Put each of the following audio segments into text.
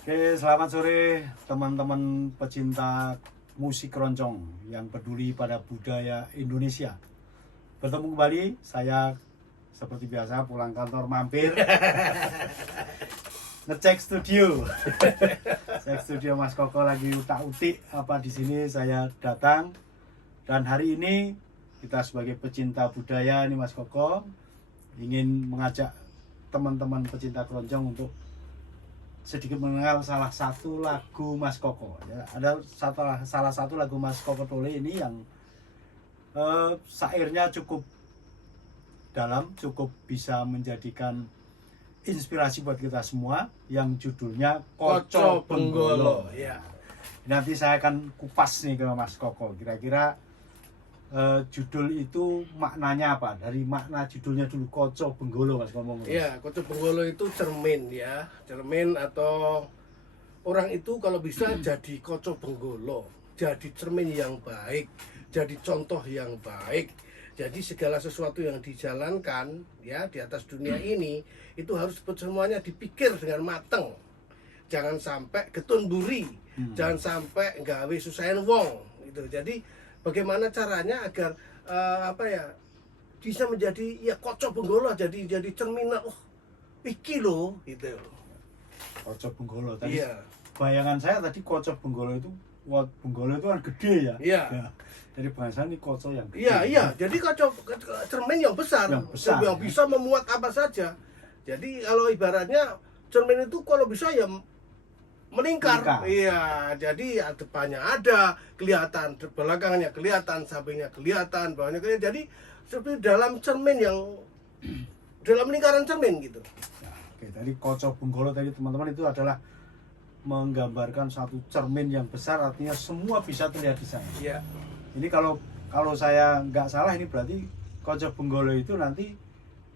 Oke, selamat sore teman-teman pecinta musik keroncong yang peduli pada budaya Indonesia. Bertemu kembali, saya seperti biasa pulang kantor mampir ngecek studio. Cek studio Mas Koko lagi utak-utik apa di sini saya datang. Dan hari ini kita sebagai pecinta budaya ini Mas Koko ingin mengajak teman-teman pecinta keroncong untuk sedikit mengenal salah satu lagu Mas Koko ya. Ada salah satu lagu Mas Koko Tole ini yang syairnya cukup dalam, cukup bisa menjadikan inspirasi buat kita semua, yang judulnya Koco Benggolo ya. Nanti saya akan kupas nih ke Mas Koko, kira-kira judul itu maknanya apa? Dari makna judulnya dulu, Koco Benggolo Mas ngomong. Iya, Koco Benggolo itu cermin ya, cermin atau orang itu kalau bisa jadi Koco Benggolo, jadi cermin yang baik, jadi contoh yang baik. Jadi segala sesuatu yang dijalankan ya di atas dunia ini itu harus semuanya dipikir dengan mateng. Jangan sampai getun buri, jangan sampai nggawe susahin wong gitu. Jadi bagaimana caranya agar bisa menjadi ya Koco Benggolo, jadi cermin, oh iki loh gitu. Koco Benggolo tadi. Iya. Bayangan saya tadi Koco Benggolo itu, Benggolo itu kan gede ya. Iya. Ya. Jadi bahasa ini Koco yang gede. Iya. Jadi cermin yang besar, yang bisa memuat apa saja. Jadi kalau ibaratnya cermin itu kalau bisa ya melingkar. Iya, jadi depannya ada kelihatan, belakangnya kelihatan, sampingnya kelihatan, bawahnya kelihatan. Jadi seperti dalam cermin yang dalam lingkaran cermin gitu. Nah, oke, tadi Koco Benggolo tadi teman-teman itu adalah menggambarkan satu cermin yang besar, artinya semua bisa terlihat di sana. Iya. Ini kalau saya nggak salah ini berarti Koco Benggolo itu nanti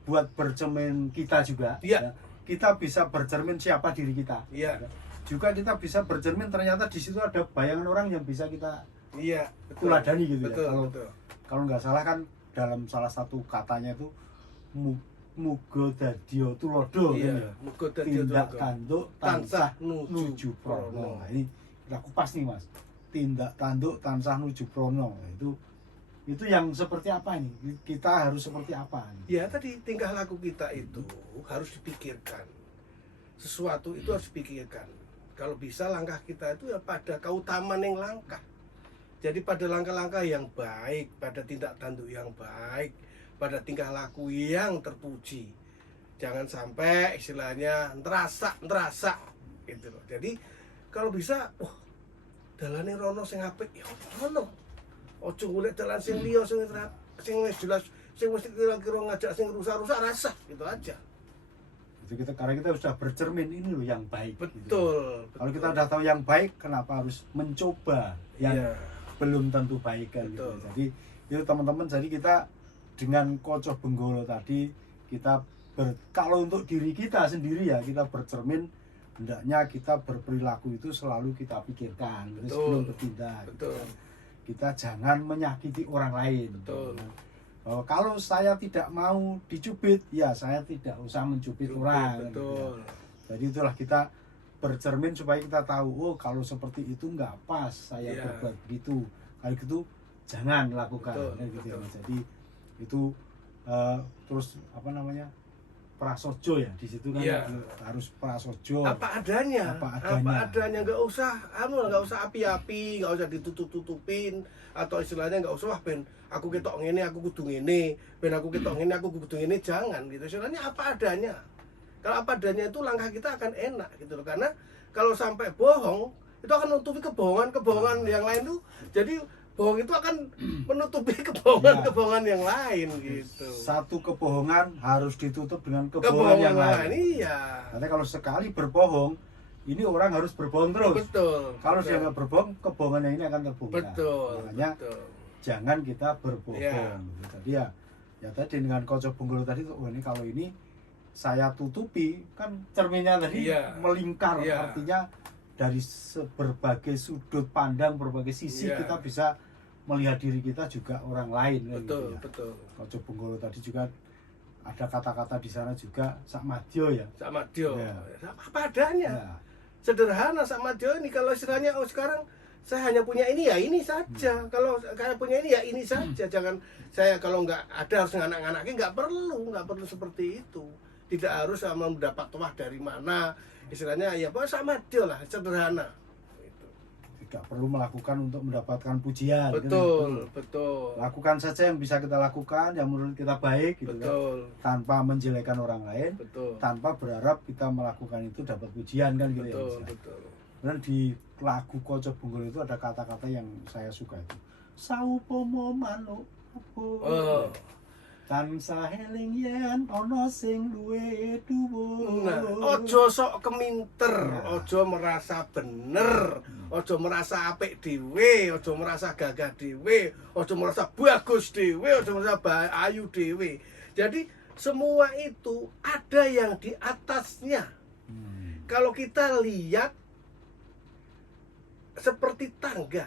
buat bercermin kita juga. Iya. Ya. Kita bisa bercermin siapa diri kita. Iya. Juga kita bisa bercermin ternyata di situ ada bayangan orang yang bisa kita teladani gitu betul, ya. Betul. Kalau nggak salah kan dalam salah satu katanya itu muga dadya tulodo Iya, kan ya. muga dadya Tindak tulodo. tanduk tansah nuju prono. Nah, ini kita kupas nih Mas. Tindak tanduk tansah nuju prono. Nah, itu yang seperti apa ini? Kita harus seperti apa ini? Ya tadi tingkah laku kita itu harus dipikirkan. Sesuatu itu harus dipikirkan. Kalau bisa langkah kita itu ya pada keutamaan yang langkah. Jadi pada langkah-langkah yang baik, pada tindak tanduk yang baik, pada tingkah laku yang terpuji. Jangan sampai istilahnya terasa gitu loh. Jadi kalau bisa, dalane rono sing apik ya rono. Ojo golek dalan sing liya sing wis jelas, sing mesti kira-kira ngajak sing rusak-rusak rasa gitu aja. Itu karena kita sudah bercermin ini loh yang baik. Betul. Kalau kita udah tahu yang baik, kenapa harus mencoba yang belum tentu baik kan gitu. Jadi itu teman-teman, jadi kita dengan Koco Benggolo tadi kita kalau untuk diri kita sendiri ya, kita bercermin, hendaknya kita berperilaku itu selalu kita pikirkan sebelum bertindak. Betul. Kita jangan menyakiti orang lain. Betul. Kalau saya tidak mau dicubit, ya saya tidak usah mencubit orang. Betul. Jadi itulah kita bercermin supaya kita tahu, oh kalau seperti itu nggak pas saya berbuat begitu. Kalau gitu jangan lakukan. Gitu ya. Jadi itu terus apa namanya, prasojo ya, di situ kan harus prasojo. Apa adanya, nggak usah api-api, nggak usah ditutup-tutupin, atau istilahnya nggak usah ben aku ketok ngene aku kudu ngene, ben aku ketok ngene aku kudu ngene, jangan gitu. Istilahnya apa adanya. Kalau apa adanya itu langkah kita akan enak gitu loh. Karena kalau sampai bohong itu akan menutupi kebohongan yang lain tuh. Jadi bohong itu akan menutupi kebohongan yang lain gitu. Satu kebohongan harus ditutup dengan kebohongan yang lain. Iya. Karena kalau sekali berbohong, ini orang harus berbohong terus. Betul. Kalau dia nggak berbohong, kebohongan yang ini akan terbongkar. Betul. Makanya jangan kita berbohong. Jadi ya tadi dengan Koco Benggolo tadi tuh, ini kalau ini saya tutupi, kan cerminnya tadi melingkar, artinya dari berbagai sudut pandang, berbagai sisi kita bisa melihat diri kita juga orang lain. Betul, gitu ya. betul. Koco Benggolo tadi juga ada kata-kata di sana juga sakmadyo ya. Sakmadyo. Apa adanya. Sederhana sama dia ini, kalau istilahnya oh sekarang saya hanya punya ini ya ini saja. Kalau saya punya ini ya ini saja. Jangan saya kalau nggak ada harus nganak-anaknya, nggak perlu seperti itu. Tidak harus mendapat tuah dari mana. Istilahnya ya pokoknya sama dia lah, sederhana. Itu. Tidak perlu melakukan untuk mendapatkan pujian. Betul, gitu. betul. Lakukan saja yang bisa kita lakukan, yang menurut kita baik, gitu Betul. kan. Tanpa menjelekan orang lain, Betul. tanpa berharap kita melakukan itu dapat pujian kan gitu Betul, ya. betul. Dan di lagu Koco Bunggul itu ada kata-kata yang saya suka itu. Saupomo manuk Oh. tansah eling yen ana sing luwih dhuwur. Nah, ojo sok keminter, Nah. ojo merasa bener, ojo merasa apik dhewe, ojo merasa gagah dhewe, ojo merasa bagus dhewe, ojo merasa ayu dhewe. Jadi semua itu ada yang di atasnya. Kalau kita lihat seperti tangga,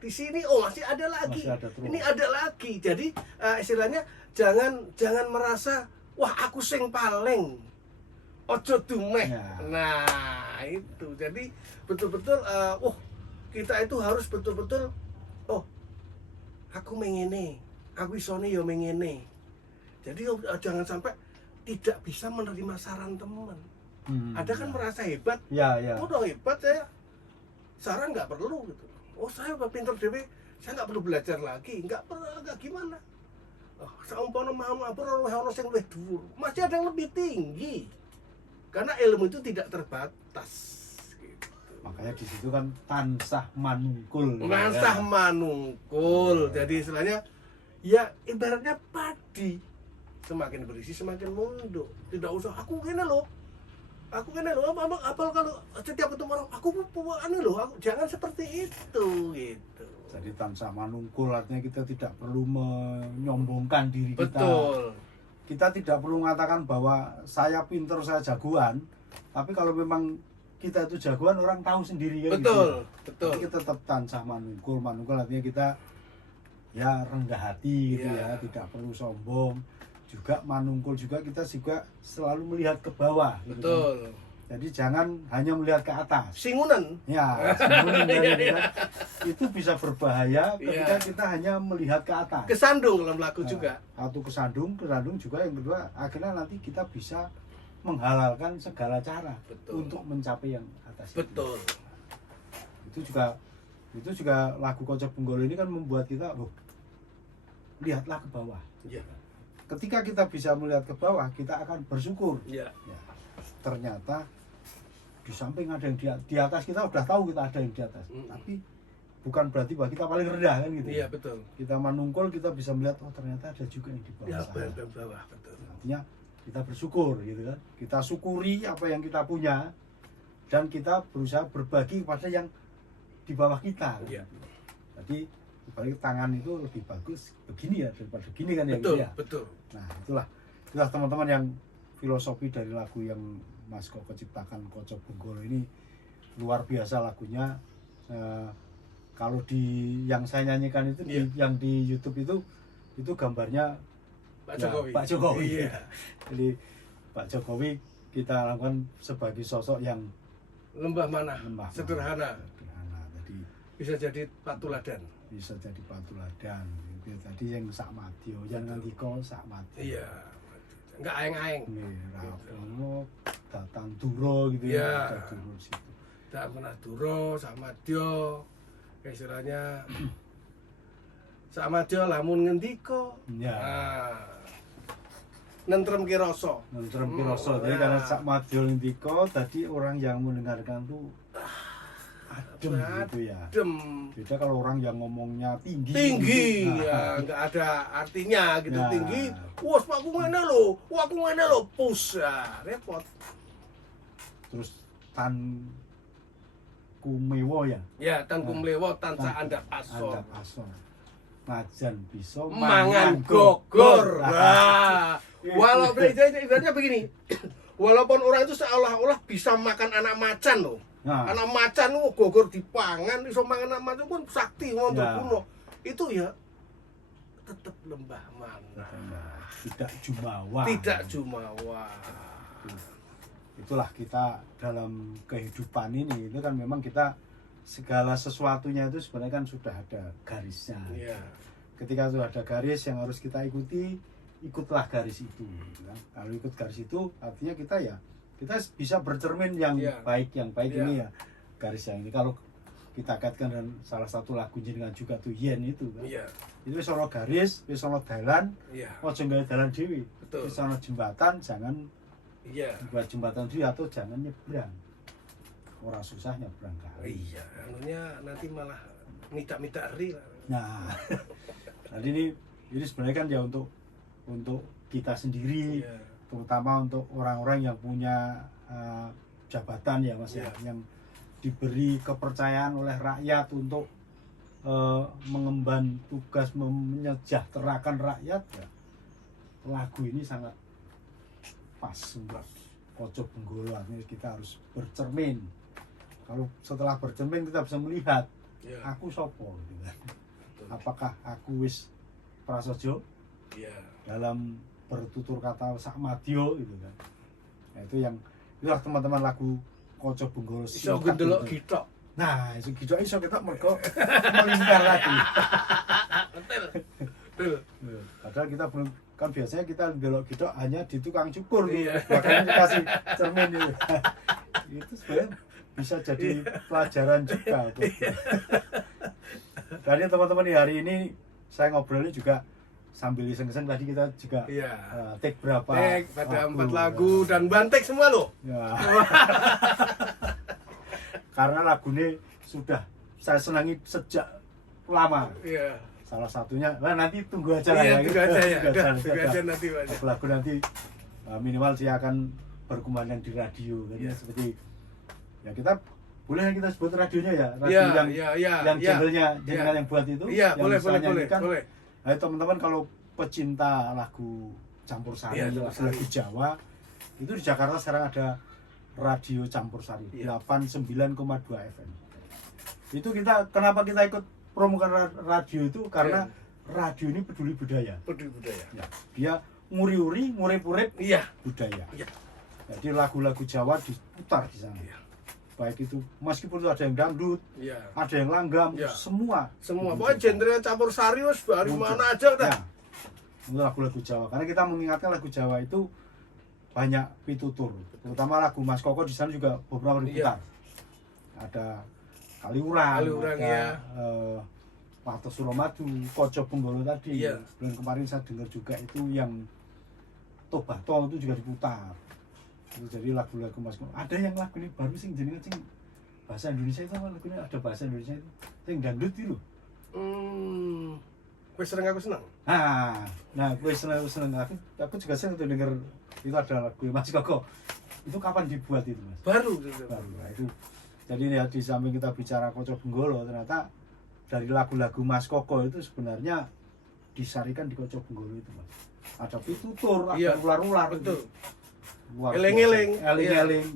di sini oh masih ada lagi, Masih ada terus. ini ada lagi. Jadi istilahnya jangan merasa wah aku sing paling, ojo dumeh. Ya. Nah itu jadi betul-betul kita itu harus betul-betul oh aku mengene, aku isone yo mengene. Jadi jangan sampai tidak bisa menerima saran teman. Ada kan merasa hebat, Ya, ya. udah hebat saya, saran nggak perlu gitu. Oh saya udah pinter dewe, saya nggak perlu belajar lagi, nggak gimana. Oh, saumpama mau apa orang yang lebih dhuwur, masih ada yang lebih tinggi. Karena ilmu itu tidak terbatas. Gitu. Makanya di situ kan tansah manungkul. Tansah manungkul. Jadi istilahnya ya ibaratnya padi. Semakin berisi semakin munduk. Tidak usah aku gini loh. Aku gini loh, apa kalau setiap ketemu orang aku anu loh, jangan seperti itu gitu. Jadi tansah manungkul artinya kita tidak perlu menyombongkan diri kita. Betul. Kita tidak perlu mengatakan bahwa saya pinter, saya jagoan. Tapi kalau memang kita itu jagoan, orang tahu sendiri kan. Betul, gitu. betul. Tapi kita tetap tansah manungkul. Manungkul artinya kita ya rendah hati gitu Iya. ya, tidak perlu sombong. Juga manungkul juga kita juga selalu melihat ke bawah gitu kan. Betul. Jadi jangan hanya melihat ke atas. Singunan. Ya, sebenarnya gitu kan. Itu bisa berbahaya ketika Iya. kita hanya melihat ke atas. Kesandung dalam lagu Nah, juga. Satu kesandung juga yang kedua akhirnya nanti kita bisa menghalalkan segala cara Betul. untuk mencapai yang atas. Betul. Itu juga lagu Koco Bunggul ini kan membuat kita loh, lihatlah ke bawah. Iya. Ketika kita bisa melihat ke bawah, kita akan bersyukur. Iya. Ya, ternyata di samping ada yang di atas, kita udah tahu kita ada yang di atas. Tapi bukan berarti bahwa kita paling rendah kan gitu. Iya betul. Kita manungkul, kita bisa melihat oh ternyata ada juga yang di bawah Ya saya. bawah betul. Artinya kita bersyukur gitu kan. Kita syukuri apa yang kita punya dan kita berusaha berbagi kepada yang di bawah kita. Iya. Jadi balik tangan itu lebih bagus begini ya daripada begini kan ya Betul, gitu ya. betul. Nah, itulah teman-teman yang filosofi dari lagu yang Mas Koko ciptakan Koco Bunggul ini luar biasa lagunya. Kalau yang saya nyanyikan itu yang di YouTube itu gambarnya Pak ya, Jokowi. Pak Jokowi. Iya. Jadi Pak Jokowi kita lakukan sebagai sosok yang Lembah mana? lemah, Sederhana. sederhana. Jadi Bisa jadi patuladan. bisa jadi patuladan. Itu tadi yang sak madya, jangan ngendika sak madya. Iya. Enggak aeng-aeng. Nih, rapono datang duro gitu Iya. ya, ada duro situ. Tak pernah duro sama dia. Istilahnya sama dia lamun ngendika. Ya. Nah, nentrem rasa. Nentrem pirasa. Jadi ya. karena sak madya ngendika, tadi orang yang mendengarkan tuh adem gitu ya. Adem. Beda kalau orang yang ngomongnya tinggi. Tinggi gitu. ya, nggak ada artinya gitu. Ya. Tinggi. Wah, aku ngene lho. Wah, aku ngene lho. Pus. Ya, repot. Terus tan kumewo ya. Ya, tan kumlewo tanpa andap asor. Andap asor. Najan bisa Mangan gogor. Nah, walaupun ibaratnya begini. Walaupun orang itu seolah-olah bisa makan anak macan loh. Nah, Anak macan gogor dipangan, iso mangan anak macan pun sakti ngono Ya. kuno. Itu ya tetap lembah mana. tidak jumawa. Tidak jumawa. itulah kita dalam kehidupan ini itu kan memang kita segala sesuatunya itu sebenarnya kan sudah ada garisnya. Iya. Ketika sudah ada garis yang harus kita ikuti, ikutlah garis itu. Ya. Kalau ikut garis itu artinya kita bisa bercermin yang Iya. baik Iya. ini ya garis yang ini. Kalau kita kaitkan dengan salah satu lagu jenengan juga tuh Yen itu kan. Iya. Itu wis ana garis, wis ana dalan, Iya. aja gawe dalan dhewe. Betul. Wis ana jembatan, jangan Iya. buat jembatan dhewe atau jangan nyebrang. Orang susah nyebrang kali. Iya, anunya nanti malah minta ri lah. Nah, jadi ini sebenarnya kan ya untuk kita sendiri, Iya. terutama untuk orang-orang yang punya jabatan ya Mas ya, Iya. yang diberi kepercayaan oleh rakyat untuk mengemban tugas menyejahterakan rakyat ya. Lagu ini sangat pas untuk Koco Benggolo. Artinya kita harus bercermin. Kalau setelah bercermin kita bisa melihat Iya. aku sopo gitu kan. Betul. Apakah aku wis prasaja Iya. dalam bertutur kata sakmadya gitu kan. Nah, itulah teman-teman lagu Koco Benggolo Iso singkat gendelok gitu. gitok. Nah, iso kita mergo melingkar lagi. Betul. Padahal kita belum kan biasanya kita belok gitu hanya di tukang cukur tuh. Iya. Makanya dikasih cermin itu. Itu sebenarnya bisa jadi pelajaran juga tuh. Dan ya, teman-teman hari ini saya ngobrolnya juga sambil iseng-iseng tadi kita juga Iya. take berapa Pada 4 lagu dan bantek semua loh. Ya. Karena lagunya sudah saya senangi sejak lama. Iya. Salah satunya, nah nanti tunggu aja lah Iya, ya. tunggu aja ya. Tunggu Tunggu aja nanti banyak. lagu nanti minimal dia akan berkumandang di radio. Jadi Iya. seperti ya kita boleh kita sebut radionya ya, radio Iya, yang iya, iya. yang Iya. jinglenya jenengan Iya. yang buat itu. Iya, yang boleh, saya boleh, nyanyikan. boleh. Ayo teman-teman kalau pecinta lagu campur sari, Iya, campur sari. lagu Jawa, itu di Jakarta sekarang ada radio campur sari Iya. 89,2 FM. Itu kenapa kita ikut promokan radio itu karena radio ini peduli budaya. Peduli budaya. Ya, dia nguri-uri, ngurip-urip Iya. budaya. Iya. Jadi lagu-lagu Jawa diputar di sana. Iya. Baik itu meskipun itu ada yang dangdut, Iya. ada yang langgam, Iya. semua. Semua dimunculkan. pokoknya genre campur sari wis dari Muncul. mana aja udah. Ya, untuk lagu-lagu Jawa. Karena kita mengingatkan lagu Jawa itu banyak pitutur. Terutama lagu Mas Koko di sana juga beberapa diputar. Ada Kaliurang, Kaliurang, ada ya. Wates Suramadu, Koco Benggolo tadi. Iya. Dan kemarin saya dengar juga itu yang Tobato itu juga diputar. Itu jadi lagu-lagu Mas Koko. Ada yang lagu ini baru sing jenenge sing bahasa Indonesia itu apa lagunya ada bahasa Indonesia itu. Sing dangdut itu loh. Wis sering aku senang. Nah, gue seneng aku juga seneng tuh denger itu ada lagu Mas Koko. Itu kapan dibuat itu Mas? Baru. Baru. Nah, itu jadi ya di samping kita bicara Koco Benggolo, ternyata dari lagu-lagu Mas Koko itu sebenarnya disarikan di Koco Benggolo itu Mas. Ada pitutur, ada Iya, ular-ular. betul. Luar Eling-eling. biasa. Eling-eling.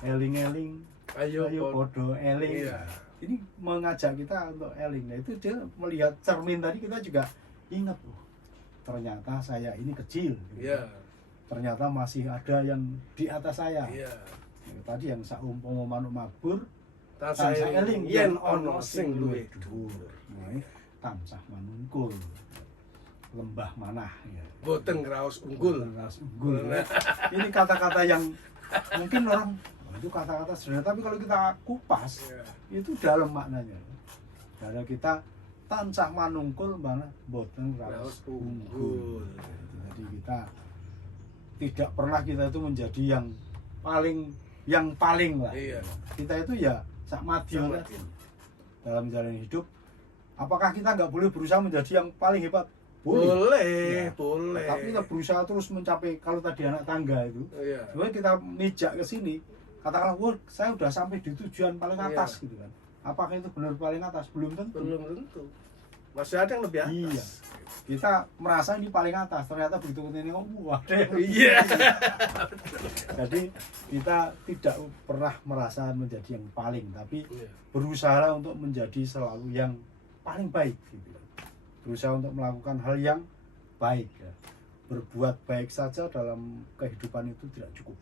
Eling-eling. Ayo, Ayo podo eling. Iya. Ini mengajak kita untuk eling. Nah itu dia melihat cermin tadi kita juga ingat, oh, ternyata saya ini kecil. Gitu. Iya. Ternyata masih ada yang di atas saya. Iya. Ya, tadi yang saumpama manuk mabur, Tansah tansah eling yen ono sing luwih dhuwur. dhuwur. Nah, ini tansah manungkul. Lembah manah ya. Boten ngraos unggul. Ras unggul. Ini kata-kata yang mungkin orang "Wah, itu kata-kata sederhana, tapi kalau kita kupas Iya. itu dalam maknanya. Karena kita tansah manungkul mana boten raos Raos unggul. unggul. Jadi kita tidak pernah kita itu menjadi yang paling lah. Iya. Kita itu ya sakmadya Sama. tadi. Dalam menjalani hidup. Apakah kita nggak boleh berusaha menjadi yang paling hebat? Boleh, Ya. boleh. Tapi kita berusaha terus mencapai, kalau tadi anak tangga itu Iya. sebenarnya kita mijak ke sini, katakanlah, wah saya udah sampai di tujuan paling atas gitu kan. Apakah itu benar paling atas? Belum tentu. Belum tentu. Masih ada yang lebih atas. Iya. Kita merasa ini paling atas, ternyata begitu ini wah ada yang lebih Iya. tinggi. Jadi kita tidak pernah merasa menjadi yang paling, tapi Iya. berusaha untuk menjadi selalu yang paling baik gitu. Berusaha untuk melakukan hal yang baik ya. Berbuat baik saja dalam kehidupan itu tidak cukup.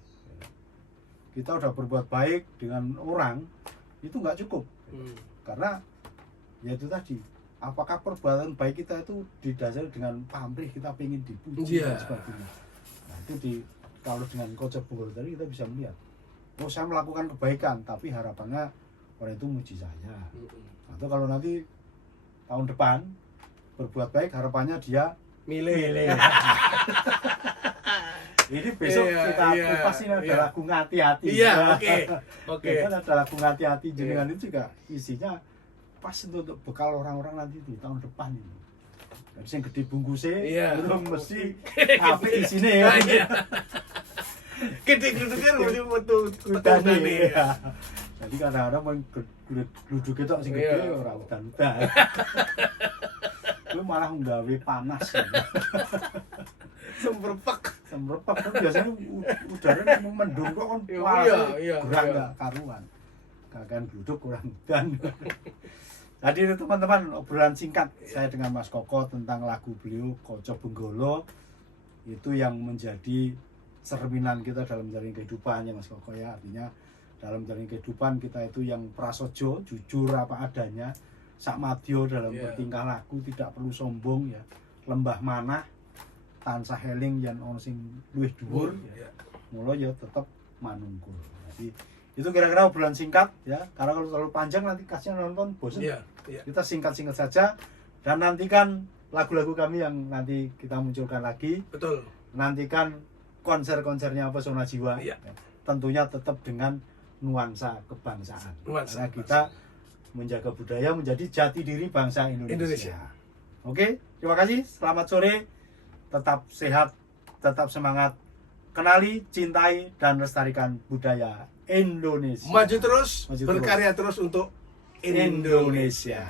kita udah berbuat baik dengan orang itu nggak cukup. Karena ya itu tadi, apakah perbuatan baik kita itu didasari dengan pamrih kita pengen dipuji dan sebagainya. Nah, itu kalau dengan konsep Bogor tadi kita bisa melihat, oh saya melakukan kebaikan tapi harapannya orang itu muji saya. Atau kalau nanti tahun depan berbuat baik harapannya dia milih. Ini besok kita kupas ini ada lagu ngati-hati. Iya, oke. Kan ada lagu ngati-hati jenengan itu juga isinya pas untuk bekal orang-orang nanti di tahun depan ini. Jadi yang gede bungkusnya itu mesti apa isinya ya. Gede-gede mesti metu udane. Jadi kadang-kadang mau gluduk itu sing gede ora udan-udan. Itu malah nggawe panas. Semperpek kan biasanya udara mendung kok kan kurang nggak karuan. Kagan gluduk kurang udan. Tadi itu teman-teman obrolan singkat saya dengan Mas Koko tentang lagu beliau Koco Benggolo, itu yang menjadi cerminan kita dalam menjalani kehidupan ya Mas Koko ya. Artinya dalam menjalani kehidupan kita itu yang prasojo, jujur apa adanya, sakmadyo dalam bertingkah laku, tidak perlu sombong ya, lembah manah, tansah eling yen ana sing luwih dhuwur ya. Mula ya tetep manungkul. Jadi itu kira-kira obrolan singkat ya, karena kalau terlalu panjang nanti kasihan nonton bosan. Kita singkat-singkat saja dan nantikan lagu-lagu kami yang nanti kita munculkan lagi. Betul. Nantikan konser-konsernya Pesona Jiwa. Tentunya tetap dengan nuansa kebangsaan. Karena kita menjaga budaya menjadi jati diri bangsa Indonesia. Oke, terima kasih. Selamat sore. Tetap sehat, tetap semangat. Kenali, cintai, dan lestarikan budaya Indonesia. Maju terus, berkarya terus untuk Indonesia.